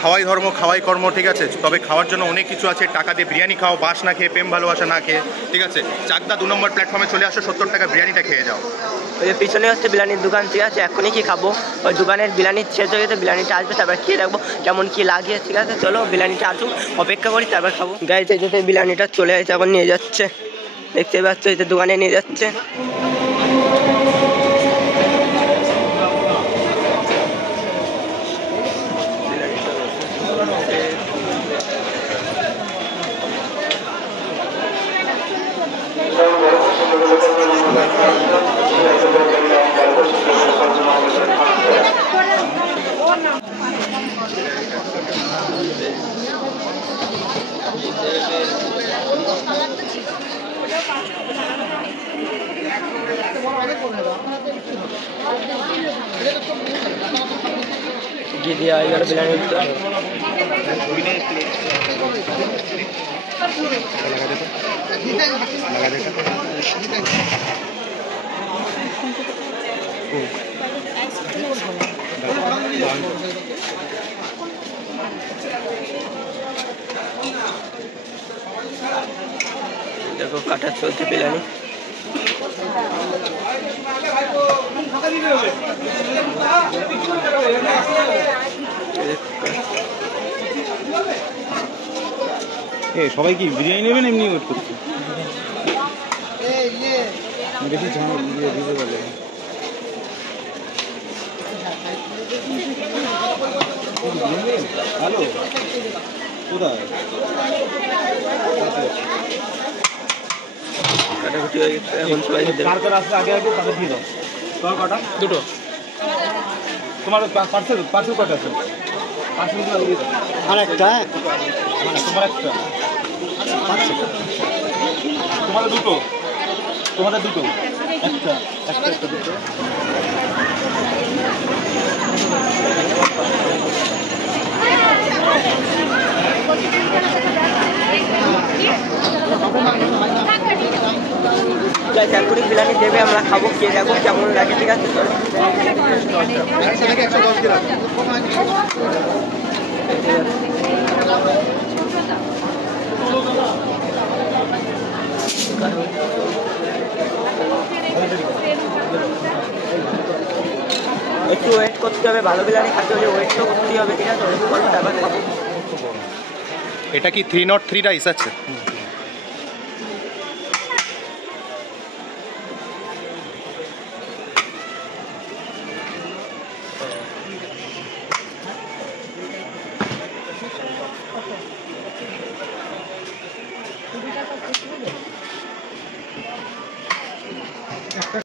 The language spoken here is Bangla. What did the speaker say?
খাওয়াই ধর্ম খাওয়াই কর্ম, ঠিক আছে। তবে খাওয়ার জন্য অনেক কিছু আছে, টাকা দিয়ে বিরিয়ানি খাও, বাস না খেয়ে, প্রেম ভালোবাসা না খেয়ে, ঠিক আছে। চাকদা 2 নম্বর প্ল্যাটফর্মে চলে আসো, 70 টাকা বিরিয়ানিটা খেয়ে যাও। ওই যে পিছনে হচ্ছে বিরিয়ানির দোকান, ঠিক আছে। এখনই কি খাবো, ওই দোকানের বিরিয়ানি শেষ হয়ে গেছে, বিরিয়ানিটা আসবে তারপর খেয়ে রাখবো কেমন কি লাগে, ঠিক আছে। চলো বিরিয়ানিটা আসুক, অপেক্ষা করি, তারপর খাবো। গাইজ এই যে বিরিয়ানিটা চলে আসছে, এখন নিয়ে যাচ্ছে, দেখতে পাচ্ছ এই যে দোকানে নিয়ে যাচ্ছে। जी दिया यार बिरयानी देखो काटा चलते बिरयानी সবাই কি বিরিয়ানি নেবেন এমনি ওয়েট করছে বেশি ঝামেলা দিতে বলে হ্যালো কোথায় কাটাকুটি হয়ে গেছে এখন সবাই কার কার আসলে আগে আগে তাদের দিয়ে দাও তোমার কটা দুটো তোমার পার্সেল কটা আছে পার্সেলগুলো দিয়ে দাও আর একটা তোমার একটা তোমাদের দুটো একটা দুটো চাকুরি বিরিয়ানি দেবে, আমরা খাবো, খেয়ে যাবো কেমন লাগে, ঠিক আছে। একটু ওয়েট করতে হবে, ভালো বিরিয়ানি খাতে হলে ওয়েট তো করতেই হবে, ঠিক আছে। ওয়েট করবো তারপর খাবো। এটা কি 303 রাইস আছে?